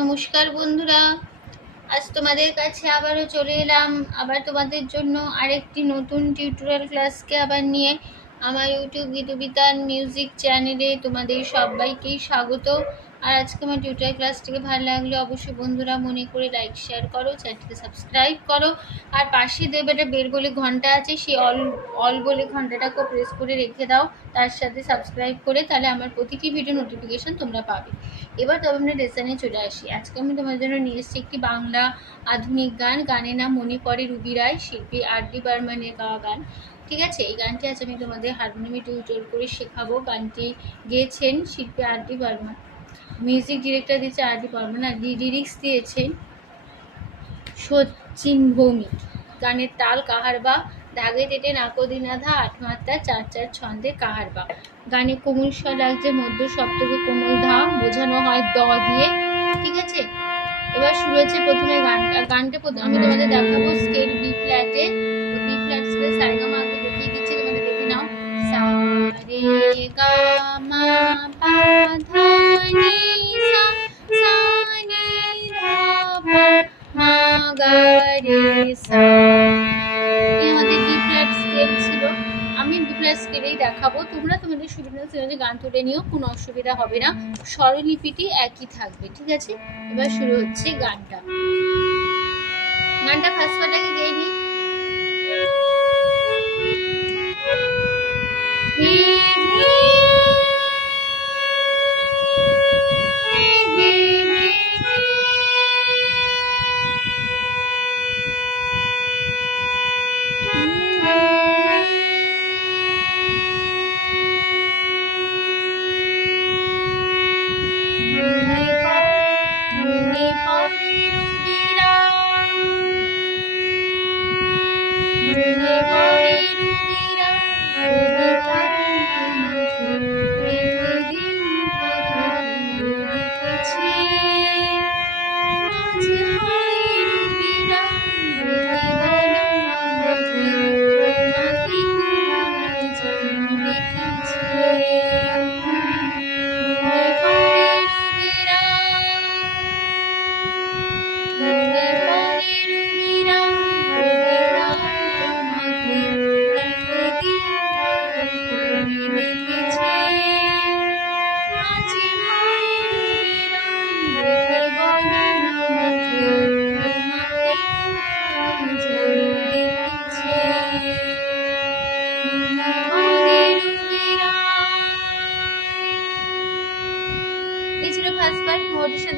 নমস্কার বন্ধুরা, আজ তোমাদের কাছে আবারও চলে এলাম আবার তোমাদের জন্য আরেকটি নতুন টিউটোরিয়াল ক্লাসকে আবার নিয়ে। আমার ইউটিউব গীতবিতান মিউজিক চ্যানেলে তোমাদের সবাইকেই স্বাগত। আর আজকে আমার টিউটোরিয়াল ক্লাসটিকে ভালো লাগলে অবশ্যই বন্ধুরা মনে করে লাইক শেয়ার করো, চ্যানেলটিকে সাবস্ক্রাইব করো। আর পাশে দেবে একটা বেল বলে ঘন্টা আছে, সেই অল বলে ঘন্টাটাকেও প্রেস করে রেখে দাও, তার সাথে সাবস্ক্রাইব করে, তাহলে আমার প্রতিটি ভিডিও নোটিফিকেশন তোমরা পাবে। এবার তবে আমরা লেসনে চলে আসি। আজকে আমি তোমাদের জন্য নিয়ে এসেছি একটি বাংলা আধুনিক গান। গানের নাম মনে পড়ে রুবি রায়, শিল্পী আর.ডি. বর্মনের গাওয়া গান। ঠিক আছে, এই গানটি আজ আমি তোমাদের হারমোনিয়ামে টিউটোরিয়াল করে শেখাবো। গানটি গেয়েছেন শিল্পী আর.ডি. বর্মন, মিউজিক ডিরেক্টর দিয়েছে আর.ডি. বর্মন, আর লিরিক্স দিয়েছেন সচিন ভৌমিক। গানের তাল কাহারবা, দাগে তেটে নাকদিনাধা, আট মাত্রা, চার চার ছন্দে কাহারবা। গানে কোমল স্বর লাগছে, মধ্য সপ্তকে কোমল ধা বোঝানো হয় দ দিয়ে। ঠিক আছে, এবার শুরু হচ্ছে প্রথমে গানটা আমি তোমাদের দেখাবো স্কেল বি ফ্ল্যাটে। বি ফ্ল্যাট স্কেল সারেগামা আগে দেখিয়ে দিচ্ছি, তোমাদের দেখে নাও। সা রে গা মা পা ধা নি সা, সা নি ধা পা মা গা রে সা। এই আমাদের বি ফ্ল্যাট স্কেল ছিল। আমি বি ফ্ল্যাট স্কেলেই দেখাবো, তোমরা তোমাদের সুবিধা অনুযায়ী গান তুলে নিও, কোনো অসুবিধা হবে না, স্বরলিপিটি একই থাকবে। ঠিক আছে, এবার শুরু হচ্ছে গানটা। ফার্স্ট পার্টটাকে গেয়ে নিই।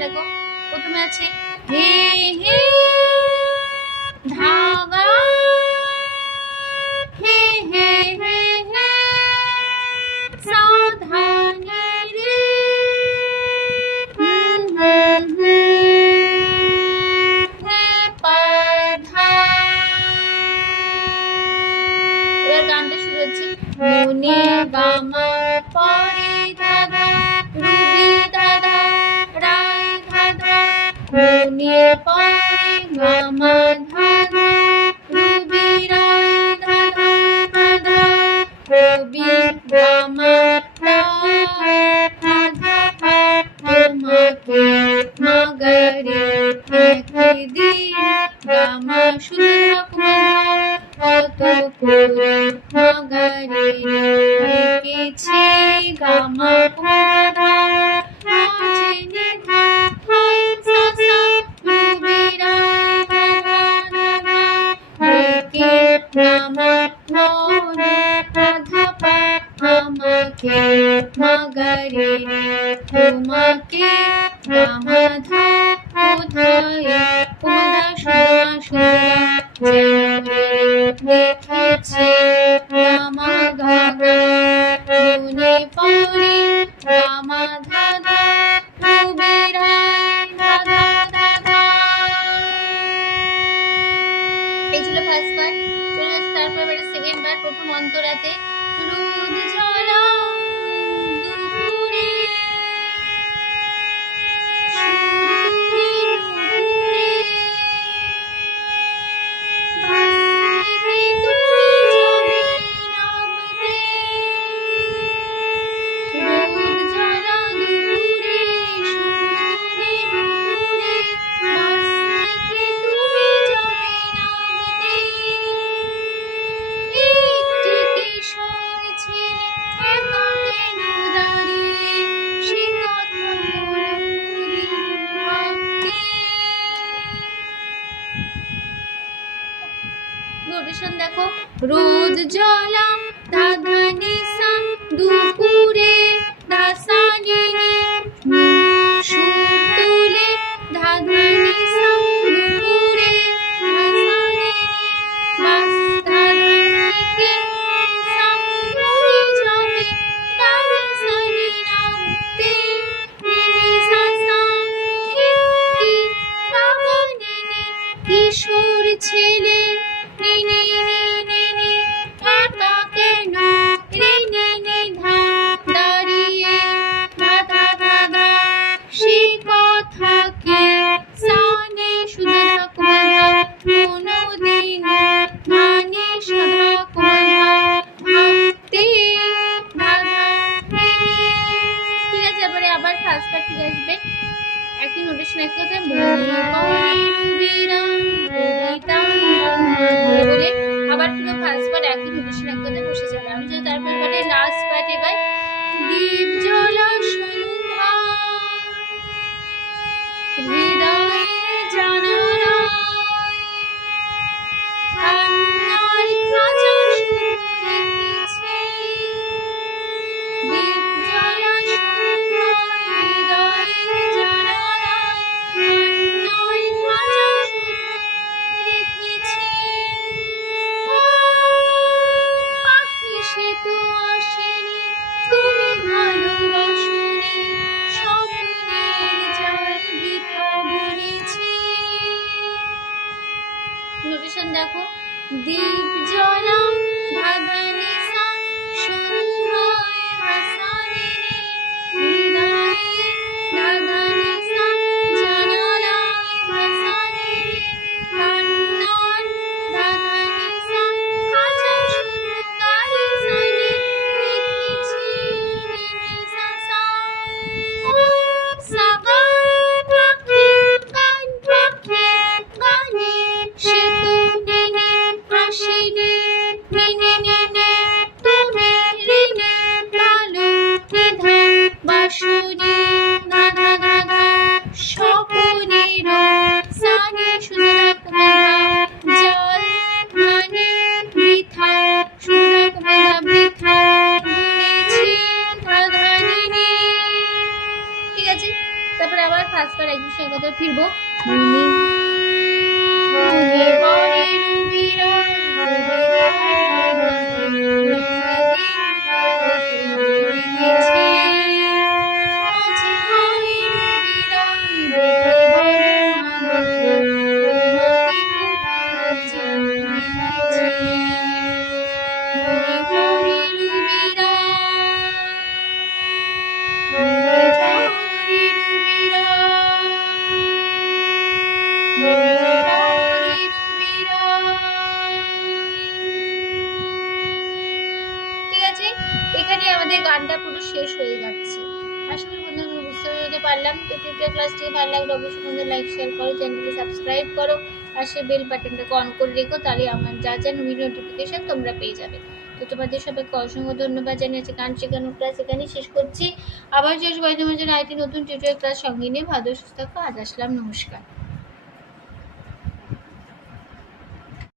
দেখো প্রথমে আছে হে হে ধাগা, হে হে হে হে সাধনা রে, হে পাধা। এবার গানটা শুরু হচ্ছে মনে গামা পরে দাদা রুবি দাদা রায় দাদা, মনে পরে গামা দাদা রুবি রায় দাদা দাদা, রবি গামা দাদা তোমাকে মাগারে একদিন গামা শুধু কত করে মাগারে লিখেছি গামা পড়া আজনে ধা সা সা রুবি রায় দাদা দাদা, রেখে গামা পড়া রাধা পা আমাকে মাগারে তোমাকে গামা ধা কোথায় কোমা সোনা সোনা লিখেছে গামা গাগা, মনে পড়ে গামা ধাদা রুবি রায় দাদা দাদা। এই ছিল ফার্স্ট পার্ট। চলে যাচ্ছে তারপর এবারে সেকেন্ড পার্ট। প্রথম অন্তরাতে রোদ ঝরা দুপুরে রোদ ঝরা রোদ জ্বলা ধাধা নিশা দুপুরে দাসানি সুর তুলে ধাধা নিশা দুপুরে দাসানি বাস ধাধা সামনে যাবে তারে সানি নামতে নিনি সাসা একটি বাগানে কিশোর ছেলে নিনি নিনি একা কেন রিনি নিধা দাঁড়িয়ে ধাধা ধাধা সে কথা কি সানে শুধু কোথা কোনোদিন মানে সাধা কোথা ভাবতে ধাধা ঠিক আছে। এবারে আবার ফার্স্ট পার্ট ঠিক আসবে, একই নোটেশন এক কথা বলে আবার পুরো ফার্স্ট পার্ট একই নোটেশন এক কথা বসে যাবে। আমি যদি তারপর পার্টে লাস্ট পার্ট এবার দীপ জ্বলা সন্ধ্যা হৃদয়ে জানালা কান্নার খাঁচা শুধু রেখেছি দীপ জ্বলা সন্ধ্যা হৃদয়ে জানালা কান্নার খাঁচা শুধু রেখেছি পাখি সে তো আসেনি তুমি ভালোবাসনি স্বপ্নের জাল বৃথা বুনেছি। নোটেশন দেখো দীপ জ্বলা ধাধা নিশা সন্ধ্যায় ভাসানি হৃদয়ে ধাধা নিশা জানালায় ভাসানি কান্নার ধাধা নিশা খাঁচা শুধু তারি সানি রেখেছি নিনি সাসা ও সাগা পাখি গান পাখি গানে সে তো নিনি আসেনি নিনি নিনি তুমি রিনি ভালো নিধা বাসনি ধাধা ধাধা স্বপ্নের সানি শুধু জাল মানে বৃথা শুধু বৃথা বুনেছি ধাধা নিনি। ঠিক আছে, তারপরে আবার ফার্স্ট পার্ট একদম সেই কথা ফিরবো মনে মনে পড়ে রবিরাত রেখেছি আজ হয় এখানে আমাদের গানটা পুরো শেষ হয়ে যাচ্ছে। আশা করি বন্ধুরা বুঝতে পেরে পারলাম। তো টিউটোরিয়াল ক্লাসটি ভালো লাগলে অবশ্যই বন্ধুরা লাইক শেয়ার করো, চ্যানেলকে সাবস্ক্রাইব করো, পাশে বেল বাটনটাকে অন করে রেখো, তাহলে আমার যা যা ভিডিও নোটিফিকেশন তোমরা পেয়ে যাবে। তো তোমাদের সবাইকে অসংখ্য ধন্যবাদ জানিয়েছি। গান শেখানোর ক্লাস এখানেই শেষ করছি। আবার যে সবাই তোমার জন্য আরেকটি নতুন টিউটোরিয়াল ক্লাস সঙ্গে নিয়ে ভালো সুস্থ থাকো। আজ আসলাম, নমস্কার।